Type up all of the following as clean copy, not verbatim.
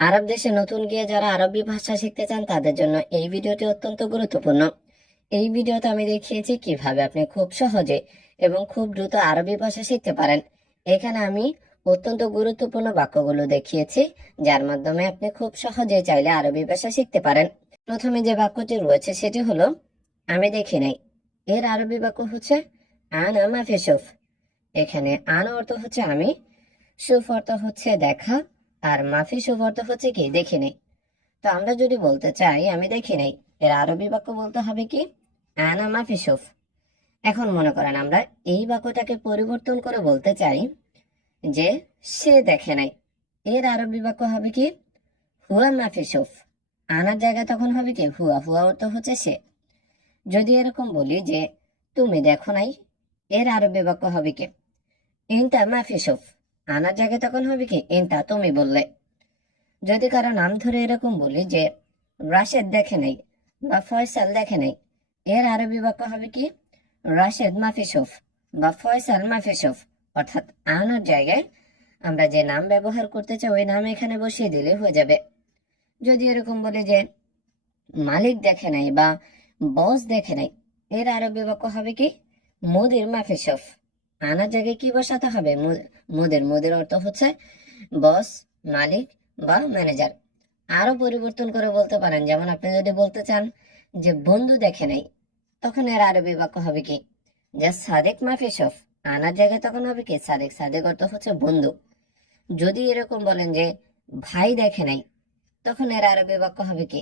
আরব দেশে নতুন গিয়ে যারা আরবি ভাষা শিখতে চান তাদের জন্য এই ভিডিওটি অত্যন্ত গুরুত্বপূর্ণ। এই ভিডিওতে আমি দেখিয়েছি কিভাবে আপনি খুব সহজে এবং খুব দ্রুত আরবি ভাষা শিখতে পারেন। এখানে আমি অত্যন্ত গুরুত্বপূর্ণ বাক্যগুলো দেখিয়েছি, যার মাধ্যমে আপনি খুব সহজে চাইলে আরবি ভাষা শিখতে পারেন। প্রথমে যে বাক্যটি রয়েছে সেটি হলো আমি দেখি নাই। এর আরবি বাক্য হচ্ছে আনা মাফি শুফ। এখানে আনা অর্থ হচ্ছে আমি, শুফ অর্থ হচ্ছে দেখা, আর মাফি শুফ অর্থ হচ্ছে কি দেখি নাই। তো আমরা যদি বলতে চাই আমি দেখি নাই, এর আরবি বাক্য বলতে হবে কি আনা মাফি শুফ। এখন মনে করেন আমরা এই বাক্যটাকে পরিবর্তন করে বলতে চাই যে সে দেখে নাই। এর আরবি বাক্য হবে কি হুয়া মাফি শুফ। আনার জায়গায় তখন হবে কি হুয়া। হুয়া অর্থ হচ্ছে সে। যদি এরকম বলি যে তুমি দেখো নাই, এর আরবি বাক্য হবে কি ইনতা মাফি শুফ। আনার জায়গায় তখন হবে কি ইনতা, তুমি বললে। যদি কারো নাম ধরে এরকম বলি যে রাশেদ দেখে নাই বা ফয়সাল দেখে নাই, এর আরবি বাক্য হবে কি রাশেদ মাফি শুফ বা ফয়সাল মাফি শুফ। অর্থাৎ আনার জায়গায় আমরা যে নাম ব্যবহার করতে চাই ওই নাম এখানে বসিয়ে দিলে হয়ে যাবে। যদি এরকম বলি যে মালিক দেখে নাই বা বস দেখে নাই, এর আরবি বাক্য হবে কি মুদির মাফি শুফ। আনার জায়গায় কি বসাতে হবে মুদির। মুদির অর্থ হচ্ছে বস, মালিক বা ম্যানেজার। আরো পরিবর্তন করে বলতে পারেন, যেমন আপনি যদি বলতে চান যে বন্ধু দেখে নাই, তখন এর আরবি বাক্য হবে কি যে সাদেক মাফি শুফ। আনার জায়গায় তখন হবে কি সাদেক। সাদেক অর্থ হচ্ছে বন্ধু। যদি এরকম বলেন যে ভাই দেখে নাই, তখন এর আরবি বাক্য হবে কি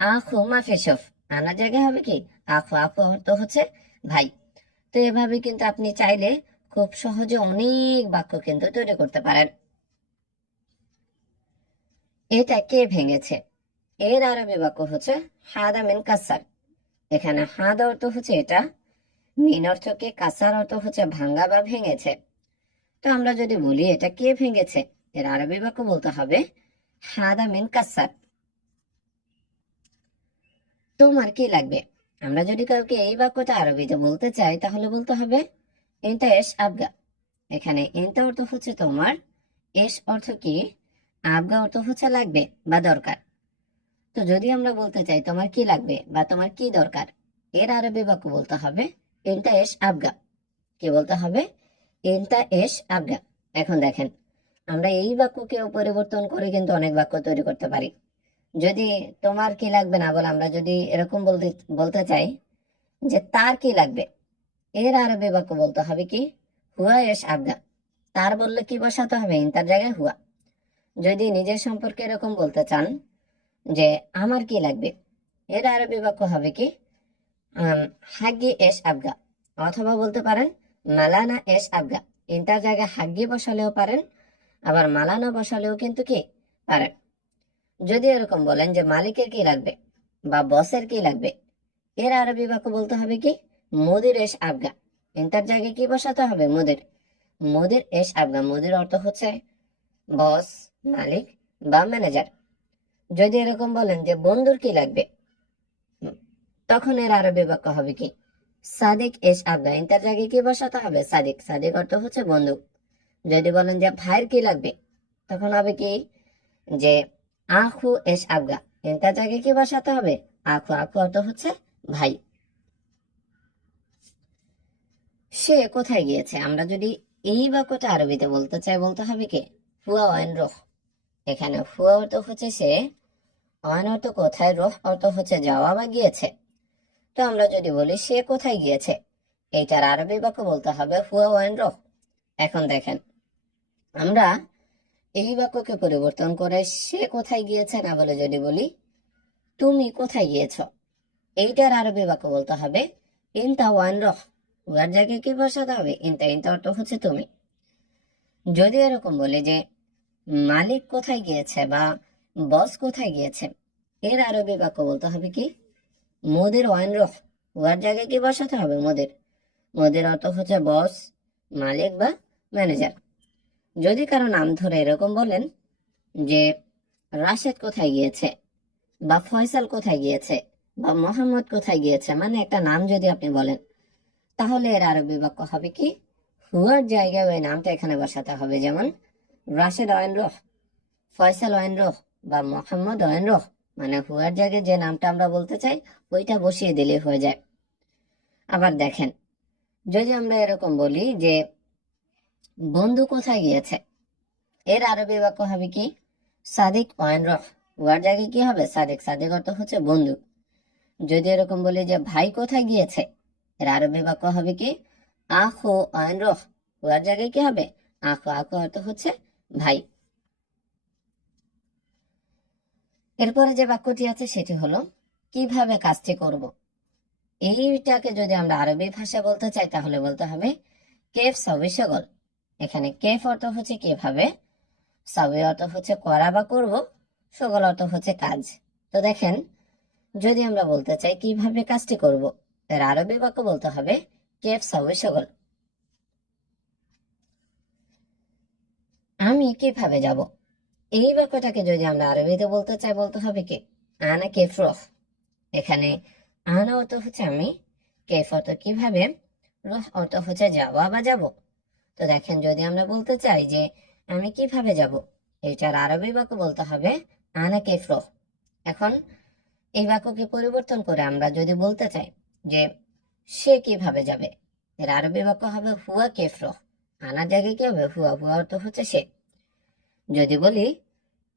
আখু মাফি শুফ। আনার জায়গায় হবে কি আখু। আখু অর্থ হচ্ছে ভাই। তো এভাবে কিন্তু আপনি চাইলে খুব সহজে অনেক বাক্য কিন্তু তৈরি করতে পারেন। এটা কে ভেঙেছে, এর আরবি বাক্য হচ্ছে হাদা মিন কাসার। এখানে হাদা অর্থ হচ্ছে এটা, মিন অর্থ কি, কাসার অর্থ হচ্ছে ভাঙ্গা বা ভেঙেছে। তো আমরা যদি বলি এটা কে ভেঙেছে, এর আরবি বাক্য বলতে হবে হাদা মিন কাসার। তোমার কি লাগবে, আমরা যদি কাউকে এই বাক্যটা আরবিতে বলতে চাই তাহলে বলতে হবে ইনতা এস আবগা। এখানে ইনতা অর্থ হচ্ছে তোমার, এস অর্থ কি, আবগা অর্থ হচ্ছে লাগবে বা দরকার। তো যদি আমরা বলতে চাই তোমার কি লাগবে বা তোমার কি দরকার, এর আরবি বাক্য বলতে হবে ইনতা এস আবগা। কি বলতে হবে ইনতা এস আবগা। এখন দেখেন আমরা এই বাক্যকেও পরিবর্তন করে কিন্তু অনেক বাক্য তৈরি করতে পারি। যদি তোমার কি লাগবে না বলে আমরা যদি এরকম বলতে বলতে চাই যে তার কি লাগবে, এর আরবি বাক্য বলতে হবে কি হুয়া এস আবগা। তার বললে কি বসাতে হবে ইনতার জায়গায় হুয়া। যদি নিজের সম্পর্কে এরকম বলতে চান যে আমার কি লাগবে, এর আরবি বাক্য হবে কি হাগি এস আবগা। অথবা বলতে পারেন মালানা এস আবগা। ইন্টার জায়গায় হাগি বসালেও পারেন, আবার মালানা বসালেও কিন্তু কি পারেন। যদি এরকম বলেন যে মালিকের কি লাগবে বা বসের কি লাগবে, এর আরবি বাক্য বলতে হবে কি মুদির এস আবগা। ইন্টার জায়গায় কি বসাতে হবে মুদির। মুদির এস আবগা। মুদির অর্থ হচ্ছে বস, মালিক বা ম্যানেজার। যদি এরকম বলেন যে বন্ধুর কি লাগবে, তখন এর আরবি বাক্য হবে কি সাদিক এস আবগা। ইন্টার জায়গায় কি বসাতে হবে সাদিক। সাদিক অর্থ হচ্ছে বন্ধু। যদি বলেন যে ভাইয়ের কি লাগবে, তখন হবে কি যে আখু এস আবগা। ইন্টার জায়গায় কি বসাতে হবে আখু। আখু অর্থ হচ্ছে ভাই। সে কোথায় গিয়েছে, আমরা যদি এই বাক্যটা আরবিতে বলতে চাই বলতে হবে কি হুয়া ওয়ান রোহ। এখানে হুয়া অর্থ হচ্ছে সে, ওয়ান অর্থ কোথায়, রোহ অর্থ হচ্ছে যাওয়া বা গিয়েছে। তো আমরা যদি বলি সে কোথায় গিয়েছে, এইটার আরবি বাক্য বলতে হবে হুয়া ওয়ান রোহ। এখন দেখেন আমরা এই বাক্যকে পরিবর্তন করে সে কোথায় গিয়েছে না বলে যদি বলি তুমি কোথায় গিয়েছ, এইটার আরবি বাক্য বলতে হবে ইনতা ওয়ান রহ। ওয়ার জায়গায় কি বসাতে হবে ইনতা। ইনতা অর্থ হচ্ছে তুমি। যদি এরকম বলি যে মালিক কোথায় গিয়েছে বা বস কোথায় গিয়েছে, এর আরবি বাক্য বলতে হবে কি মুদির ওয়ান রহ। ওয়ার জায়গায় কি বসাতে হবে মুদির। মুদির অর্থ হচ্ছে বস, মালিক বা ম্যানেজার। যদি কারো নাম ধরে এরকম বলেন যে রাশেদ কোথায় গিয়েছে বা ফয়সাল কোথায় গিয়েছে বা মোহাম্মদ কোথায় গিয়েছে, মানে একটা নাম যদি আপনি বলেন, তাহলে এর আরবি বাক্য হবে কি হুয়ার জায়গায় ওই নামটা এখানে বসাতে হবে। যেমন রাশেদ ওয়ান রোহ, ফয়সাল ওয়ান রোহ, বা মোহাম্মদ অয়ন রহ, মানে হুয়ার জায়গায় যে নামটা আমরা বলতে চাই ওইটা বসিয়ে দিলে হয়ে যায়। আবার দেখেন, যদি আমরা এরকম বলি যে বন্ধু কোথায় গিয়েছে, এর আরবি বাক্য হবে কি সাদিক অয়ন রহ। হুয়ার জায়গায় কি হবে সাদিক, সাদিক অর্থ হচ্ছে বন্ধু। যদি এরকম বলি যে ভাই কোথায় গিয়েছে, এর আরবি বাক্য হবে কি আখু অয়ন রহ। হুয়ার জায়গায় কি হবে আখু, আখু অর্থ হচ্ছে ভাই। এরপরে যে বাক্যটি আছে সেটি হলো কিভাবে কাজটি করব। এইটাকে যদি আমরা আরবি ভাষা বলতে চাই তাহলে বলতে হবে কেফ সাউই শগল। এখানে কেফ অর্থ হচ্ছে কিভাবে, সাউই অর্থ হচ্ছে করা বা করব, শগল অর্থ হচ্ছে কাজ। তো দেখেন, যদি আমরা বলতে চাই কিভাবে কাজটি করব, এর আরবি বাক্য বলতে হবে কেফ সাউই শগল। আমি কিভাবে যাব, এই বাক্যটাকে যদি আমরা আরবিতে বলতে চাই বলতে হবে কি আনা কেফ রহ। এখানে আনা অর্থ হচ্ছে আমি, কেফ অর্থ কিভাবে, রহ অর্থ হচ্ছে যাওয়া বা যাব। তো দেখেন, যদি আমরা বলতে চাই যে আমি কিভাবে যাব, এটার আরবি বাক্য বলতে হবে আনা কেফ রহ। এখন এই বাক্যকে পরিবর্তন করে আমরা যদি বলতে চাই যে সে কিভাবে যাবে, এর আরবি বাক্য হবে হুয়া কেফ রহ। আনার জায়গায় কি হবে হুয়া, হুয়া অর্থ হচ্ছে সে। যদি বলি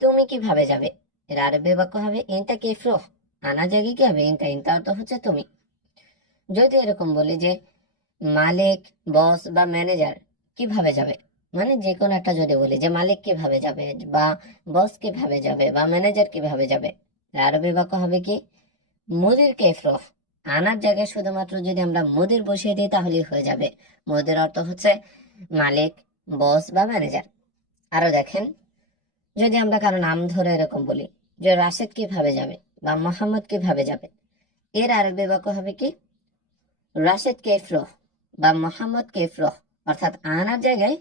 তুমি কিভাবে যাবে, এর আরবি বাক্য হবে ইনতা কেফ রহ। আনার জায়গায় কি হবে ইনতা, ইনতা অর্থ হচ্ছে তুমি। যদি এরকম বলি যে মালিক, বস বা ম্যানেজার কিভাবে যাবে, মানে যে কোনো একটা যদি বলি যে মালিক কিভাবে যাবে বা বস কিভাবে যাবে বা ম্যানেজার কিভাবে যাবে, আরবি বাক্য হবে কি মুদির কেফ রহ। আনার জায়গায় শুধুমাত্র যদি আমরা মুদির বসিয়ে দিই তাহলেই হয়ে যাবে। মুদির অর্থ হচ্ছে মালিক, বস বা ম্যানেজার। আরো দেখেন, যদি আমরা কারো নাম ধরে এরকম বলি যে রাশেদ কিভাবে যাবে বা মোহাম্মদ কিভাবে যাবে, এর আরবি বাক্য হবে কি রাশেদ কেফ রহ বা মোহাম্মদ কেফ রহ। অর্থাৎ আনার জায়গায়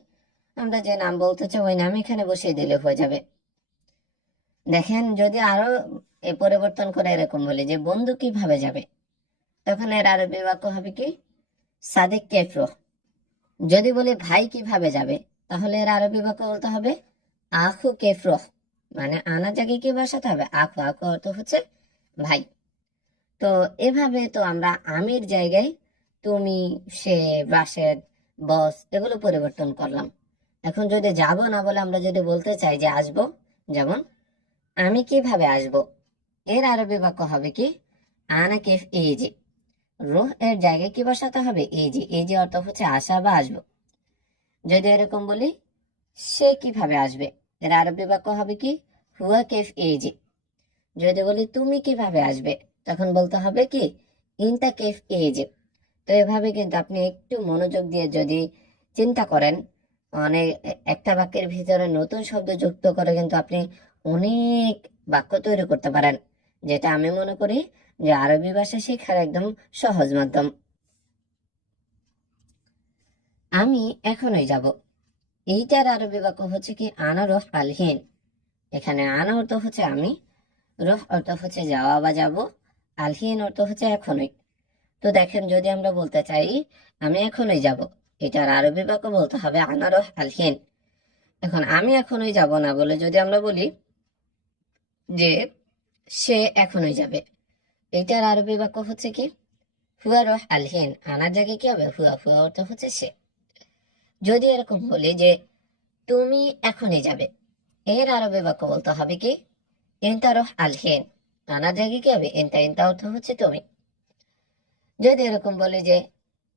আমরা যে নাম বলতে চাই ওই নাম এখানে বসিয়ে দিলে হয়ে যাবে। দেখেন, যদি আরো এ পরিবর্তন করে এরকম বলি যে বন্ধু কিভাবে যাবে, তখন এর আরবি বাক্য হবে কি সাদিক কেফ রহ। যদি বলি ভাই কিভাবে যাবে, তাহলে এর আরবি বাক্য বলতে হবে আখু কেফ রহ। মানে আনার জায়গায় কি বসাতে হবে আখু, আখু অর্থ হচ্ছে ভাই। তো এভাবে তো আমরা আমির জায়গায় তুমি, সে, রাশেদ, বস এগুলো পরিবর্তন করলাম। এখন যদি যাব না বলে আমরা যদি বলতে চাই যে আসবো, যেমন আমি কিভাবে আসবো, এর আরবি বাক্য হবে কি আনা কেফ ইজি। রুহ এর জায়গায় কি বসাতে হবে ইজি, ইজি অর্থ হচ্ছে আসা বা আসবো। যদি এরকম বলি সে কিভাবে আসবে, এর আরবি বাক্য হবে কি হুয়া কেফ ইজি। যদি বলি তুমি কিভাবে আসবে, তখন বলতে হবে কি ইনতা কেফ ইজি। তো এভাবে কিন্তু আপনি একটু মনোযোগ দিয়ে যদি চিন্তা করেন, অনেক একটা বাক্যের ভিতরে নতুন শব্দ যুক্ত করে কিন্তু আপনি অনেক বাক্য তৈরি করতে পারেন, যেটা আমি মনে করি যে আরবি ভাষা শেখার একদম সহজ মাধ্যম। আমি এখনই যাব, এইটার আরবি বাক্য হচ্ছে কি আনা রহ আলহিন। এখানে আনা অর্থ হচ্ছে আমি, রহ অর্থ হচ্ছে যাওয়া বা যাব, আলহিন অর্থ হচ্ছে এখনই। তো দেখেন, যদি আমরা বলতে চাই আমি এখনই যাব, এটার আরবি বাক্য বলতে হবে আনা রহ আলহিন। এখন আমি এখনই যাব না বলে যদি আমরা বলি যে সে এখনই যাবে, এটার আরবি বাক্য হচ্ছে কি হুয়া রহ আলহিন। আনার জায়গায় কি হবে হুয়া, হুয়া অর্থ হচ্ছে সে। যদি এরকম বলি যে তুমি এখনই যাবে, এর আরবি বাক্য বলতে হবে কি ইনতা রহ আলহিন। আনার জায়গায় কি হবে ইনতা, ইনতা অর্থ হচ্ছে তুমি। যদি এরকম বলি যে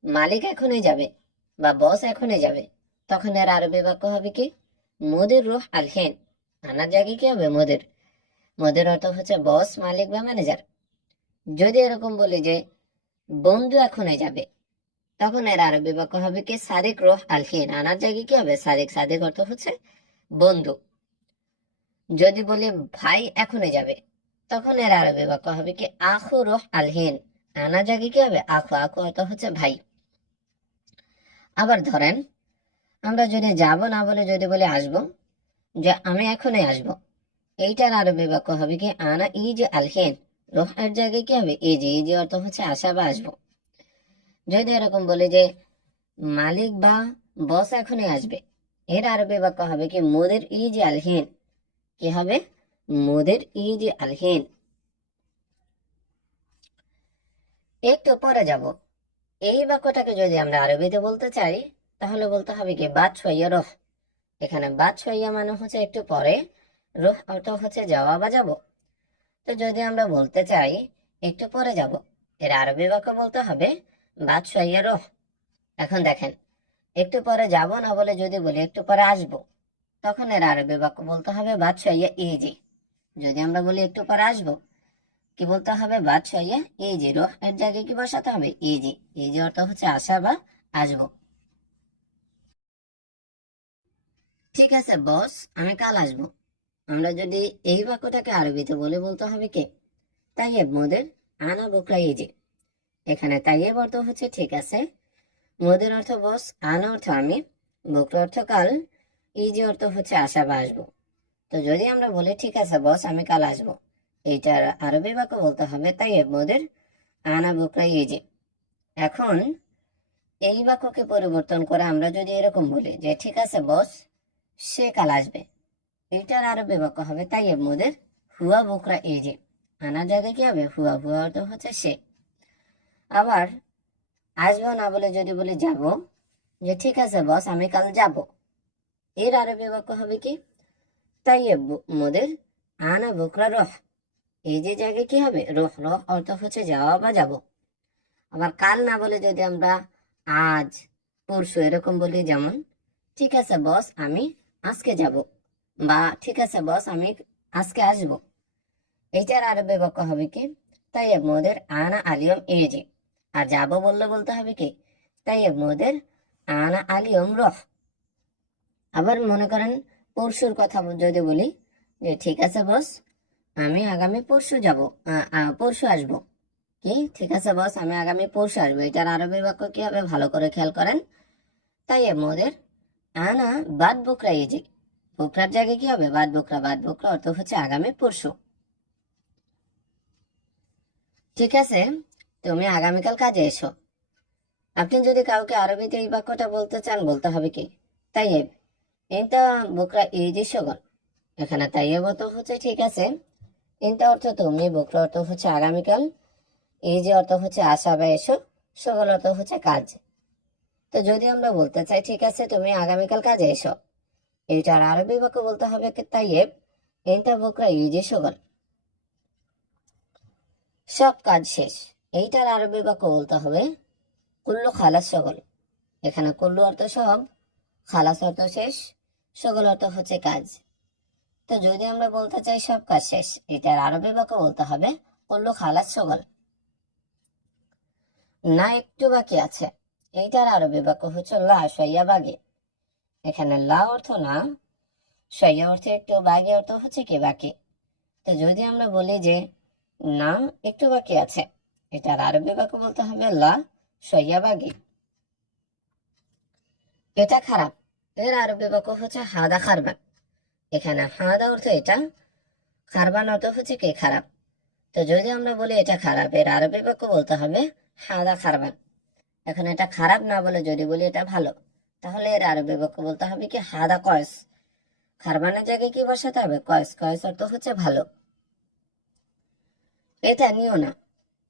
মালিক এখনই যাবে বা বস এখনই যাবে, তখন এর আরবি বাক্য হবে কি মুদির রুহ আলহিন। আনার জায়গায় কি হবে মুদির, মুদির অর্থ হচ্ছে বস, মালিক বা ম্যানেজার। যদি এরকম বলি যে বন্ধু এখনই যাবে, তখন এর আরবি বাক্য হবে কি সাদিক রুহ আলহিন। আনার জায়গায় কি হবে সাদিক, সাদিক অর্থ হচ্ছে বন্ধু। যদি বলি ভাই এখনই যাবে, তখন এর আরবি বাক্য হবে কি আখু রুহ আলহিন। আনার জায়গায় কি হবে আখু, আখু অর্থ হচ্ছে ভাই। আবার ধরেন, আমরা যদি যাব না বলে যদি বলি আসবো, যে আমি এখনই আসবো, এইটার আরবি বাক্য হবে কি আনা ইজ আলহিন। রুহ এর জায়গায় কি হবে ইজি, ইজি অর্থ হচ্ছে আসা বা আসবো। যদি এরকম বলি যে মালিক বা বস এখনই আসবে, এর আরবি বাক্য হবে কি মুদির ইজ আলহিন। কি হবে মুদির ইজি আলহিন। একটু পরে যাব। এই বাক্যটাকে যদি আমরা আরবিতে বলতে চাই তাহলে বলতে হবে কি বাদ ছইয়া রহ। এখানে বাদ ছইয়া মানে হচ্ছে একটু পরে, রহ অর্থ হচ্ছে যাওয়া বা যাব। তো যদি আমরা বলতে চাই একটু পরে যাব, এর আরবি বাক্য বলতে হবে বাদ ছইয়া রহ। এখন দেখেন, একটু পরে যাব না বলে যদি বলি একটু পরে আসবো, তখন এর আরবি বাক্য বলতে হবে বাদ ছইয়া ইজি। যদি আমরা বলি একটু পরে আসবো, কি বলতে হবে বাদ ছইয়া ইজি, রহ এর জায়গায় কি বসাতে হবে ইজি। ইজি অর্থ হচ্ছে আসা বা আসবো। ঠিক আছে বস, আমি কাল আসবো। আমরা যদি এই বাক্যটাকে আরবিতে বলে বলতে হবে কি তাইয়েব মোদের আনা বুকরা ইজি। এখানে তাইয়েব অর্থ হচ্ছে ঠিক আছে, মোদের অর্থ বস, আনা অর্থ আমি, বুকরা অর্থ কাল, ইজি অর্থ হচ্ছে আসা বা আসবো। তো যদি আমরা বলি ঠিক আছে বস আমি কাল আসবো, এইটার আরবি বাক্য বলতে হবে তাইয়েব মোদের আনা বুকরা ইজি। এখন এই বাক্যকে পরিবর্তন করে আমরা যদি এরকম বলি যে ঠিক আছে বস সে কাল আসবে, এটার আরবি বাক্য হবে তাইয়েব মোদের হুয়া বুকরা ইজি। আনার জায়গায় কি হবে হুয়া, হুয়া অর্থ হচ্ছে সে। আবার আসবো না বলে যদি বলি যাব, যে ঠিক আছে বস আমি কাল যাব, এর আরবি বাক্য হবে কি তাইয়েব মোদের আনা বুকরা রহ। এই যে জায়গায় কি হবে রহ, রহ অর্থ হচ্ছে যাওয়া বা যাব। আবার কাল না বলে যদি আমরা আজ, পরশু এরকম বলি, যেমন ঠিক আছে বস আমি আজকে যাব, বা ঠিক আছে বস আমি আজকে আসবো, এইটার আরবি বাক্য হবে কি তাইয়েব মোদের আনা আলিয়ম এজি। আর যাব বললে বলতে হবে কি তাইয়েব মোদের আনা আলিয়ম রহ। আবার মনে করেন পরশুর কথা যদি বলি যে ঠিক আছে বস আমি আগামী পরশু যাব, পরশু আসবো, কি ঠিক আছে বস আমি আগামী পরশু আসবো, এটার আরবি বাক্য কি হবে ভালো করে খেয়াল করেন তাইয়েব মোদের আনা বাদ বুকরা ইজি। বুকরার জায়গায় কি হবে বাদ বুকরা, বাদ বুকরা অর্থ হচ্ছে আগামী পরশু। ঠিক আছে, তুমি আগামীকাল কাজে এসো। আপনি যদি কাউকে আরবিতে এই বাক্যটা বলতে চান বলতে হবে কি তাইয়েব ইনতা বুকরা ইজি শগল। এখানে তাইয়েব অর্থ হচ্ছে ঠিক আছে, ইনতা অর্থ তুমি, বুকরা অর্থ হচ্ছে আগামীকাল, ইজি অর্থ হচ্ছে আসা বা এসো, শগল অর্থ হচ্ছে কাজ। তো যদি আমরা বলতে চাই ঠিক আছে তুমি আগামীকাল কাজে এসো, এইটার আরবি বাক্য বলতে হবে কি তাইয়েব ইনতা বুকরা ইজি শগল। সব কাজ শেষ, এইটার আরবি বাক্য বলতে হবে কুল্লু খালাস শগল। এখানে কুল্লু অর্থ সব, খালাস অর্থ শেষ, শগল অর্থ হচ্ছে কাজ। তো যদি আমরা বলতে চাই সব কাজ শেষ, এটার আরবি বাক্য বলতে হবে কুল্লু খালাস শগল। না একটু বাকি আছে, এইটার আরবি বাক্য হচ্ছে লা শইয়া বাগে। এখানে লা অর্থ না, শইয়া অর্থ একটু, বাগে অর্থ হচ্ছে কি বাকি। তো যদি আমরা বলি যে না একটু বাকি আছে, এটার আরবি বাক্য বলতে হবে লা শইয়া বাগে। এটা খারাপ, এর আরবি বাক্য হচ্ছে হাদা খারবান। এখানে হাদা অর্থ এটা, খারবান অর্থ হচ্ছে কি খারাপ। তো যদি আমরা বলি এটা খারাপ, এর আরবি বাক্য বলতে হবে হাদা খারবান। এখন এটা খারাপ না বলে যদি বলি এটা ভালো, তাহলে এর আরবি বাক্য বলতে হবে কি হাদা কয়েস। খারবানের জায়গায় কি বসাতে হবে কয়েস, কয়েস অর্থ হচ্ছে ভালো। এটা নিও না,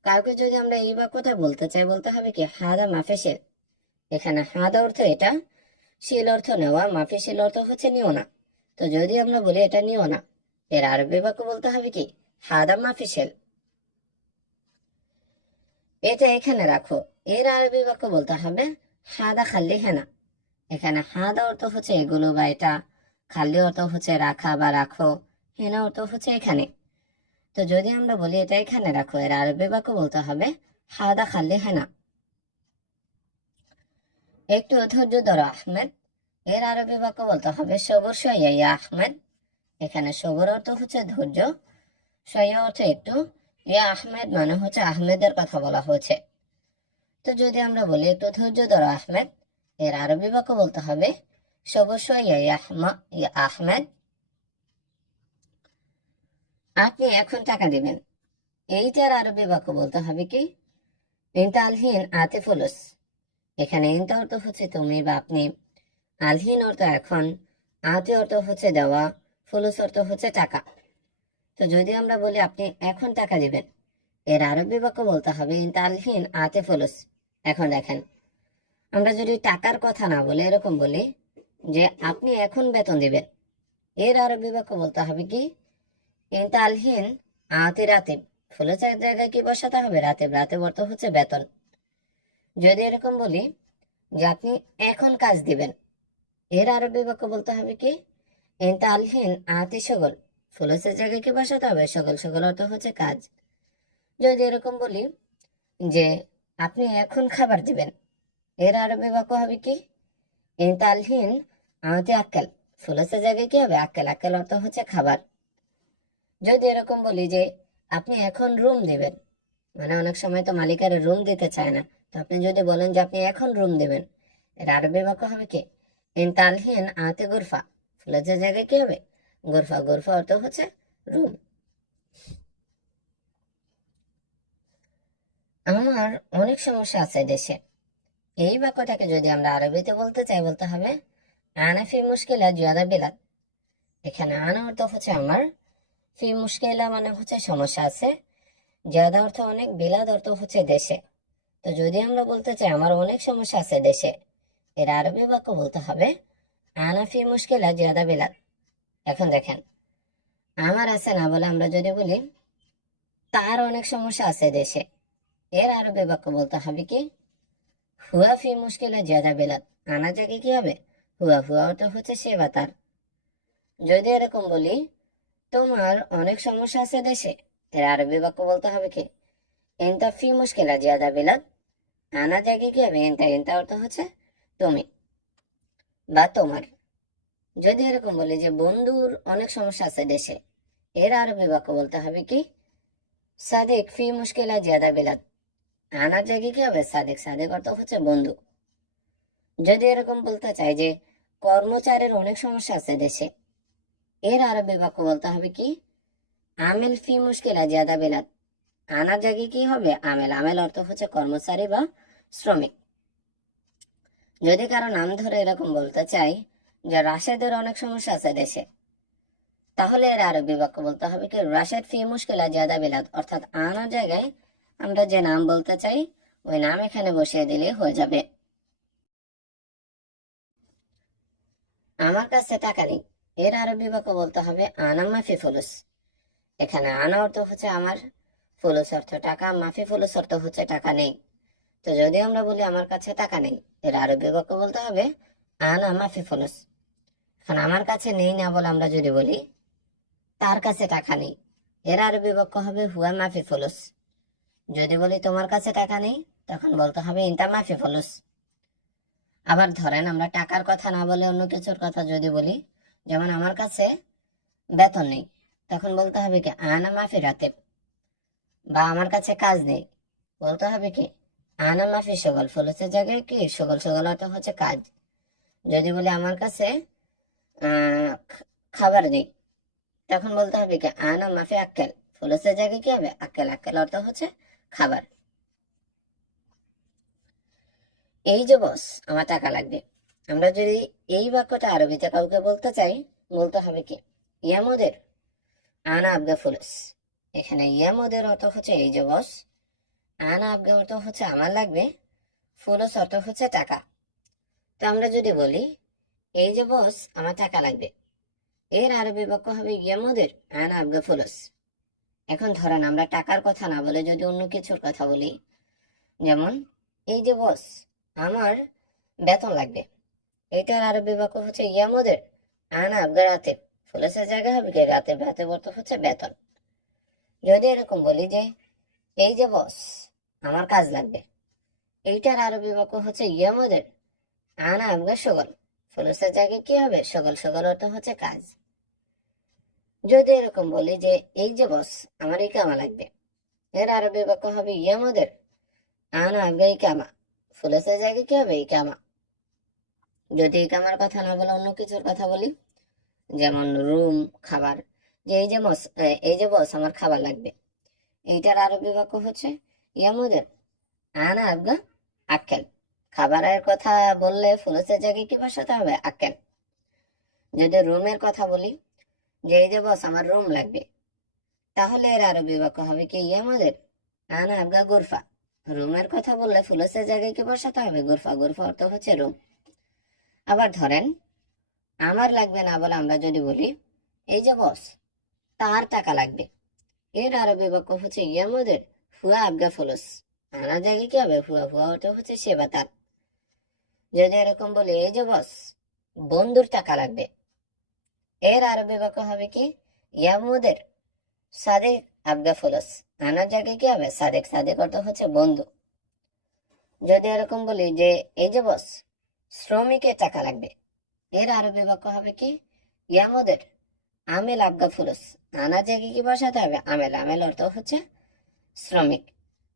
কাউকে যদি আমরা এই বাক্যটা বলতে চাই বলতে হবে কি হাদা মাফেশিল। এখানে হাদা অর্থ এটা, শিল অর্থ নেওয়া, মাফেশিল অর্থ হচ্ছে নিও না। তো যদি আমরা বলি এটা নিও না, এর আরবি বাক্য বলতে হবে কি হাদা মাফেশিল। এটা এখানে রাখো, এর আরবি বাক্য বলতে হবে হাদা খাল্লি হেনা। এখানে হাদা অর্থ হচ্ছে এগুলো বা এটা, খাল্লি অর্থ হচ্ছে রাখা বা রাখো, হেনা অর্থ হচ্ছে এখানে। তো যদি আমরা বলি এটা এখানে রাখো, এর আরবি বাক্য বলতে হবে হাদা খাল্লি হেনা। একটু ধৈর্য ধরো আহমেদ, এর আরবি বাক্য বলতে হবে সবর সইয়া ইয়া আহমেদ। এখানে সবর অর্থ হচ্ছে ধৈর্য, সইয়া অর্থ একটু, ইয়া আহমেদ মানে হচ্ছে আহমেদের কথা বলা হয়েছে। তো যদি আমরা বলি একটু ধৈর্য ধরো আহমেদ, এর আরবি বাক্য বলতে হবে সবর সইয়া ইয়া আহমেদ। আপনি এখন টাকা দিবেন, এইটার আরবি বাক্য বলতে হবে কি ইনতা আলহিন আতে ফুলুস। এখানে ইনতা অর্থ হচ্ছে তুমি বা আপনি, আলহিন অর্থ এখন, আতে অর্থ হচ্ছে দেওয়া, ফুলুস অর্থ হচ্ছে টাকা। তো যদি আমরা বলি আপনি এখন টাকা দিবেন, এর আরবি বাক্য বলতে হবে ইনতা আলহিন আতে ফুলুস। এখন দেখেন, আমরা যদি টাকার কথা না বলে এরকম বলি যে আপনি এখন বেতন দিবেন, এর আরবি বাক্য বলতে হবে কি ইনতা আলহিন আতে রাতিব। ফুলুসের জায়গায় কি বসাতে হবে? রাতিব। রাতিব অর্থ হচ্ছে বেতন। যদি এরকম বলি যে আপনি এখন কাজ দিবেন, এর আরবি বাক্য বলতে হবে কি ইনতা আলহিন আতি সগল। ফুলুসের জায়গায় কি বসাতে হবে? সগল। সগল অর্থ হচ্ছে কাজ। যদি এরকম বলি যে আপনি এখন খাবার দিবেন, এর আরবি বাক্য হবে কি ইনতা আলহিন আতি আক্কেল। ফুলুসের জায়গায় কি হবে? আক্কেল। আক্কেল অর্থ হচ্ছে খাবার। যদি এরকম বলি যে আপনি এখন রুম দিবেন, মানে অনেক সময় তো মালিকের রুম দিতে চায় না, তো আপনি যদি বলেন যে আপনি এখন রুম দিবেন, এর আরবি বাক্য হবে কি ইনতা আলহিন আতি গুরফা। ফুলুসের জায়গায় কি হবে? গুরফা। গুরফা অর্থ হচ্ছে রুম। আমার অনেক সমস্যা আছে দেশে, এই বাক্যটাকে যদি আমরা আরবিতে বলতে চাই, বলতে হবে আনা ফি মুশকিলা জিয়াদা বিলাদ। এখানে আনা অর্থ হচ্ছে আমার, ফি মুশকিলা মানে হচ্ছে সমস্যা আছে, জিয়াদা অর্থ অনেক, বিলাদ অর্থ হচ্ছে দেশে। তো যদি আমরা বলতে চাই আমার অনেক সমস্যা আছে দেশে, এর আরবি বাক্য বলতে হবে আনা ফি মুশকিলা জিয়াদা বিলাদ। এখন দেখেন, আমার আছে না বলে আমরা যদি বলি তার অনেক সমস্যা আছে দেশে, এর আরবি বাক্য বলতে হবে কি হুয়া ফি মুশকিলা জিয়াদা বিলাদ। আনা জায়গায় কি হবে? হুয়া। হুয়া অর্থ হচ্ছে সে বা তার। যদি এরকম বলি তোমার অনেক সমস্যা আছে দেশে, এর আরবি বাক্য বলতে হবে কি ইনতা ফি মুশকিলা জিয়াদা বিলাদ। আনা জায়গায় কি হবে? ইনতা। ইনতা অর্থ হচ্ছে তুমি বা তোমার। যদি এরকম বলি যে বন্ধুর অনেক সমস্যা আছে দেশে, এর আরবি বাক্য বলতে হবে কি সাদিক ফি মুশকিলা জিয়াদা বিলাদ। আনার জায়গায় কি হবে? সাদিক। সাদিক অর্থ হচ্ছে বন্ধু। যদি এরকম বলতে চাই যে কর্মচারীর অনেক সমস্যা আছে দেশে, এর আরবি বাক্য বলতে হবে কি আমেল ফি মুশকিলা জিয়াদা বিলাদ। আনার জায়গায় কি হবে? আমেল। আমেল অর্থ হচ্ছে কর্মচারী বা শ্রমিক। যদি কারো নাম ধরে এরকম বলতে চাই যে রাশেদের অনেক সমস্যা আছে দেশে, তাহলে এর আরবি বাক্য বলতে হবে কি রাশেদ ফি মুশকিলা জিয়াদা বিলাদ। অর্থাৎ আনার জায়গায় আমরা যে নাম বলতে চাই ওই নাম এখানে বসিয়ে দিলে হয়ে যাবে। আমার কাছে টাকা নেই, এর আরবি বাক্য বলতে হবে আনা মাফি ফুলুস। এখানে আনা অর্থ হচ্ছে আমার, ফুলুস অর্থ টাকা, মাফি ফুলুস অর্থ হচ্ছে টাকা নেই। তো যদি আমরা বলি আমার কাছে টাকা নেই, এর আরবি বাক্য বলতে হবে আনা মাফি ফুলুস। এখন আমার কাছে নেই না বলে আমরা যদি বলি তার কাছে টাকা নেই, এর আরবি বাক্য হবে হুয়া মাফি ফুলুস। যদি বলি তোমার কাছে টাকা নেই, তখন বলতে হবে ইনতা মাফি ফুলুস। আবার ধরেন আমরা টাকার কথা না বলে অন্য কিছুর কথা যদি বলি, যেমন আমার কাছে বেতন নেই, তখন বলতে হবে কি আনা মাফি রাতেব। বা আমার কাছে কাজ নেই, বলতে হবে কি আনা মাফি সগল। ফুলুসের জায়গায় কি সগল। সগল অর্থ হচ্ছে কাজ। যদি বলি আমার কাছে খাবার নেই, তখন বলতে হবে কি আনা মাফি আক্কেল। ফুলুসের জায়গায় কি হবে? আক্কেল। আক্কেল অর্থ হচ্ছে খাবার। এই যে বস আমার টাকা লাগবে, আমরা যদি এই বাক্যটা আরবিতে কাউকে বলতে চাই, বলতে হবে কি ইয়ামুদের আনা আবগা ফুলুস। এখানে ইয়ামুদের অর্থ হচ্ছে এই যে বস, আনা আবগা অর্থ হচ্ছে আমার লাগবে, ফুলুস অর্থ হচ্ছে টাকা। তো আমরা যদি বলি এই যে বস আমার টাকা লাগবে, এর আরবি বাক্য হবে ইয়ামুদের আনা আবগা ফুলুস। এখন ধরেন আমরা টাকার কথা না বলে যদি অন্য কিছুর কথা বলি, যেমন এই যে বস আমার বেতন লাগবে, এটার আরবি বাক্য হচ্ছে ইয়ামুদের আনা আবগা রাতে। ফুলুসের জায়গা হবে কি রাতে। রাতে অর্থ হচ্ছে বেতন। যদি এরকম বলি যে এই যে বস আমার কাজ লাগবে, এইটার আরবি বাক্য হচ্ছে ইয়ামুদের আনা আবগা সগল। ফুলুসের জায়গায় কি হবে? সগল। সগল অর্থ হচ্ছে কাজ। যদি এরকম বলি যে এই যে বস আমার ইকামা লাগবে, এর আরবি বাক্য হবে ইয়ামুদের আনা আবগা ইকামা। ফুলুসের জায়গায় কি হবে? ইকামা। যদি ইকামার কথা না বলে অন্য কিছুর কথা বলি, যেমন রুম, খাবার, যে এই যে বস আমার খাবার লাগবে, এইটার আরবি বাক্য হচ্ছে ইয়ামুদের আনা আবগা আক্কেল। খাবারের কথা বললে ফুলুসের জায়গায় কি বসাতে হবে? আক্কেল। যদি রুমের কথা বলি যে এই যে বস আমার রুম লাগবে, তাহলে এর আরবি বাক্য হবে কি ইয়ামুদের আনা আবগা গুরফা। রুমের কথা বললে ফুলসের জায়গায় কি বসাতে হবে গুরফা। গুরফা অর্থ হচ্ছে রুম। আবার ধরেন আমার লাগবে না বলে আমরা যদি বলি এই যে বস তার টাকা লাগবে, এর আরবি বাক্য হচ্ছে ইয়ামুদের হুয়া আবগা ফুলুস। আনার জায়গায় কি হবে হুয়া। হুয়া অর্থ হচ্ছে সে বা তার। যদি এরকম বলি এই যে বস বন্ধুর টাকা লাগবে, এর আরবি বাক্য হবে কি ইয়ামুদের সাদেক আবগা ফুলুস। আনার জায়গায় কি হবে সাদেক। সাদেক অর্থ হচ্ছে বন্ধু। যদি এরকম বলি যে এই যে বস শ্রমিকের টাকা লাগবে, এর আরবি বাক্য হবে কি ইয়ামুদের আমেল আবগা ফুলুস। আনার জায়গায় কি বসাতে হবে আমেল। আমেল অর্থ হচ্ছে শ্রমিক।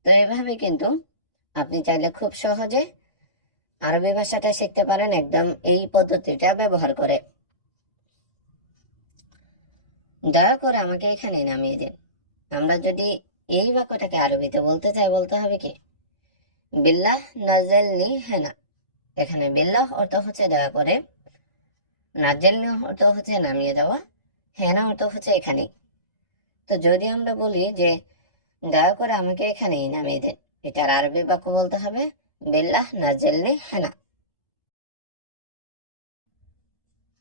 তো এভাবে কিন্তু আপনি চাইলে খুব সহজে আরবি ভাষাটা শিখতে পারেন একদম এই পদ্ধতিটা ব্যবহার করে। দয়া করে আমাকে এখানে নামিয়ে দিন। আমরা যদি এই বাক্যটাকে আরবিতে বলতে চাই বলতে হবে কি বিল্লাহ নাজেলনি হেনা। এখানে বিল্লাহ অর্থ হচ্ছে দয়া করে, নাজেলনি অর্থ হচ্ছে নামিয়ে দেওয়া, হেনা অর্থ হচ্ছে এখানেই। তো যদি আমরা বলি যে দয়া করে আমাকে এখানেই নামিয়ে দেন, এটার আরবি বাক্য বলতে হবে বিল্লাহ নাজেলনি হেনা।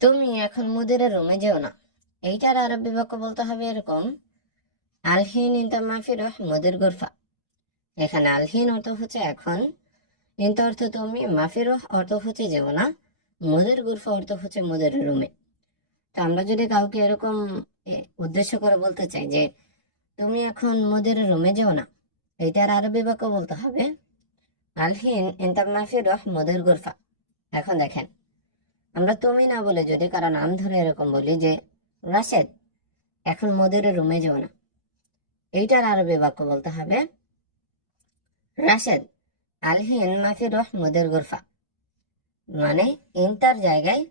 তুমি এখন মুদিরের রুমে যেও না, এইটার আরবি বাক্য বলতে হবে এরকম আলহিন ইনতা মাফি রহ মুদির গুরফা। এখানে আলহিন অর্থ হচ্ছে এখন, ইনতা অর্থ তুমি, মাফি রহ অর্থ হচ্ছে যেও না, মুদির গুরফা অর্থ হচ্ছে মুদির রুমে। তো আমরা যদি কাউকে এরকম উদ্দেশ্য করে বলতে চাই যে তুমি এখন মুদির রুমে যেও না, এইটার আরবি বাক্য বলতে হবে আলহিন ইনতা মাফি রহ মুদির গুরফা। এখন দেখেন আমরা তুমি না বলে যদি কারো নাম ধরে এরকম বলি যে রাশেদ এখন মুদিরের রুমে যেও না, এইটার আরবি বাক্য বলতে হবে রাশেদ আলহিন মাফি রহ মুদির গুরফা। মানে ইনতার জায়গায়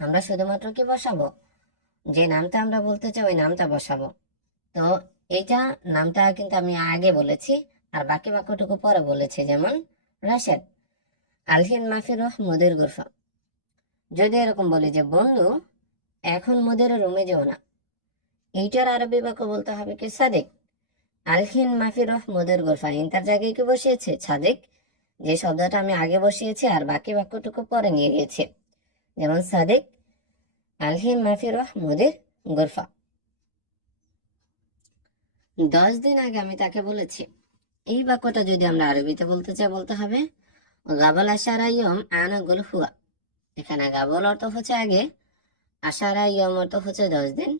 আমরা শুধুমাত্র কি বসাবো যে নামটা আমরা বলতে চাই ওই নামটা বসাবো। তো এইটা নামটা কিন্তু আমি আগে বলেছি আর বাকি বাক্যটুকু পরে বলেছি, যেমন রাশেদ আলহিন মাফি রহ মুদির গুরফা। যদি এরকম বলি যে বন্ধু এখন মুদিরের রুমে যেও না, এইটার আরবি বাক্য বলতে হবে কি সাদেক আলহিন মাফি রহ মুদির গুরফা। ইনতার জায়গায় কি বসিয়েছে সাদেক, যে শব্দটা আমি আগে বসিয়েছি আর বাকি বাক্যটুকু পরে নিয়ে গেছি, যেমন সাদেক আলহিন মাফি রহ মুদির গুরফা। 10 দিন আগে আমি তাকে বলেছি, এই বাক্যটা যদি আমরা আরবিতে বলতে চাই বলতে হবে গাবল আশারা ইয়ম আনা গুল হুয়া। এখানে গাবল অর্থ হচ্ছে আগে, আশারা ইয়ম অর্থ হচ্ছে 10 দিন,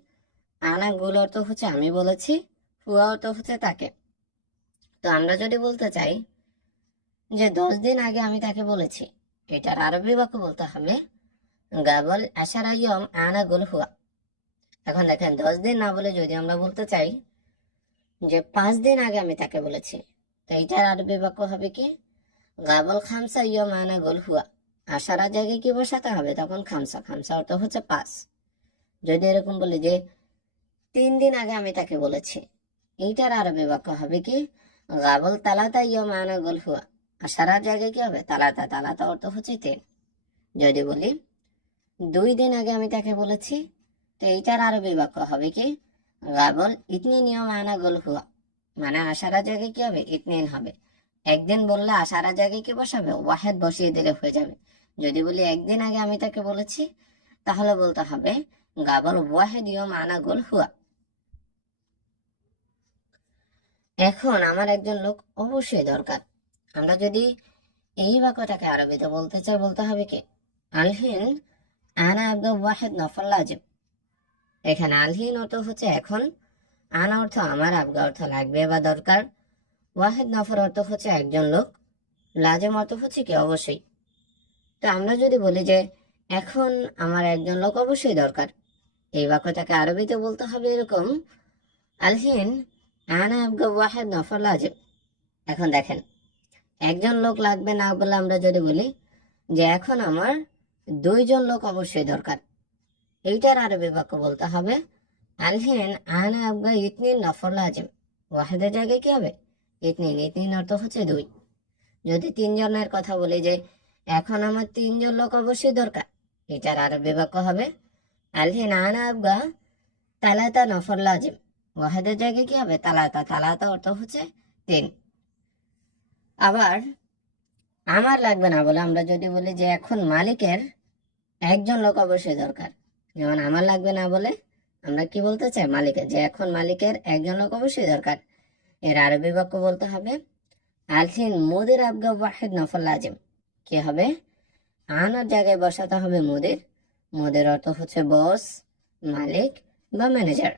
আনা গুল অর্থ হচ্ছে আমি বলেছি, হুয়া অর্থ হচ্ছে তাকে। তো আমরা যদি বলতে চাই যে 10 দিন আগে আমি তাকে বলেছি, এটার আরবি বাক্য বলতে হবে গাবল আশারা ইয়ম আনা গুল হুয়া। এখন দেখেন 10 দিন না বলে যদি আমরা বলতে চাই যে 5 দিন আগে আমি তাকে বলেছি, তো এইটার আরবি বাক্য হবে কি গাবল খামসা ইয়ম আনা গুল হুয়া। আশারা জায়গায় কি বসাতে হবে তখন খামসা। খামসা অর্থ হচ্ছে 5। যদি এরকম বলি যে 3 দিন আগে আমি তাকে বলেছি, এইটার আরবি বাক্য হবে কি গাবল তালাতা ইয়ম আনা গুল হুয়া। আশারা জায়গায় কি হবে তালাতা। তালাতা অর্থ হচ্ছে 3। যদি বলি 2 দিন আগে আমি তাকে বলেছি, তো এইটার আরবি বাক্য হবে কি গাবল ইতনি নিয়ম আনা গুল হুয়া। মানে আশারা জায়গায় কি হবে ইতনিন হবে। একদিন বললে আশারা জায়গায় কি বসাবে ওয়াহেদ বসিয়ে দিলে হয়ে যাবে। যদি বলি একদিন আগে আমি তাকে বলেছি তাহলে বলতে হবে গাবল ওয়াহেদ ইয়ম আনা গুল হুয়া। এখন আমার একজন লোক অবশ্যই দরকার। আমরা যদি এই বাক্যটাকে আরবিতে বলতে চাই বলতে হবে কি আলহিন আনা আবগা ওয়াহেদ নফর লাজিম। এখানে আলহিন অর্থ হচ্ছে এখন, আনা অর্থ আমার, আবগা অর্থ লাগবে বা দরকার, ওয়াহেদ নফর অর্থ হচ্ছে একজন লোক, লাজিম অর্থ হচ্ছে কি অবশ্যই। তো আমরা যদি বলি যে এখন আমার একজন লোক অবশ্যই দরকার, এই বাক্যটাকে আরবিতে বলতে হবে এরকম আলহিন আনা আবগা ওয়াহেদ নফর লাজিম। এখন দেখেন একজন লোক লাগবে না বলে আমরা যদি বলি যে এখন আমার 2 জন লোক অবশ্যই দরকার, এইটার আরবি বাক্য বলতে হবে আলহিন আনা আবগা ইতনিন নফর লাজিম। ওয়াহেদের জায়গায় কি হবে ইতনিন। ইতনিন অর্থ হচ্ছে 2। যদি 3 জনের কথা বলি যে এখন আমার 3 জন লোক অবশ্যই দরকার, এটার আরবি বাক্য হবে আলহিন আনা আবগা তালাতা নফর লাজিম। ওয়াহেদের জায়গায় কি হবে? তালাতা। তালাতা অর্থ হচ্ছে 3। আবার আমার লাগবে না বলে আমরা যদি বলি যে এখন মালিকের একজন লোক অবশ্যই দরকার, যেমন আমার লাগবে না বলে আমরা কি বলতে চাই? মালিকের, যে এখন মালিকের একজন লোক অবশ্যই দরকার। এর আরবি বাক্য বলতে হবে আলহিন মুদির আবগা ওয়াহিদ নফল লাজিম। কি হবে? আনার জায়গায় বসাতে হবে মুদির। মুদির অর্থ হচ্ছে বস, মালিক বা ম্যানেজার।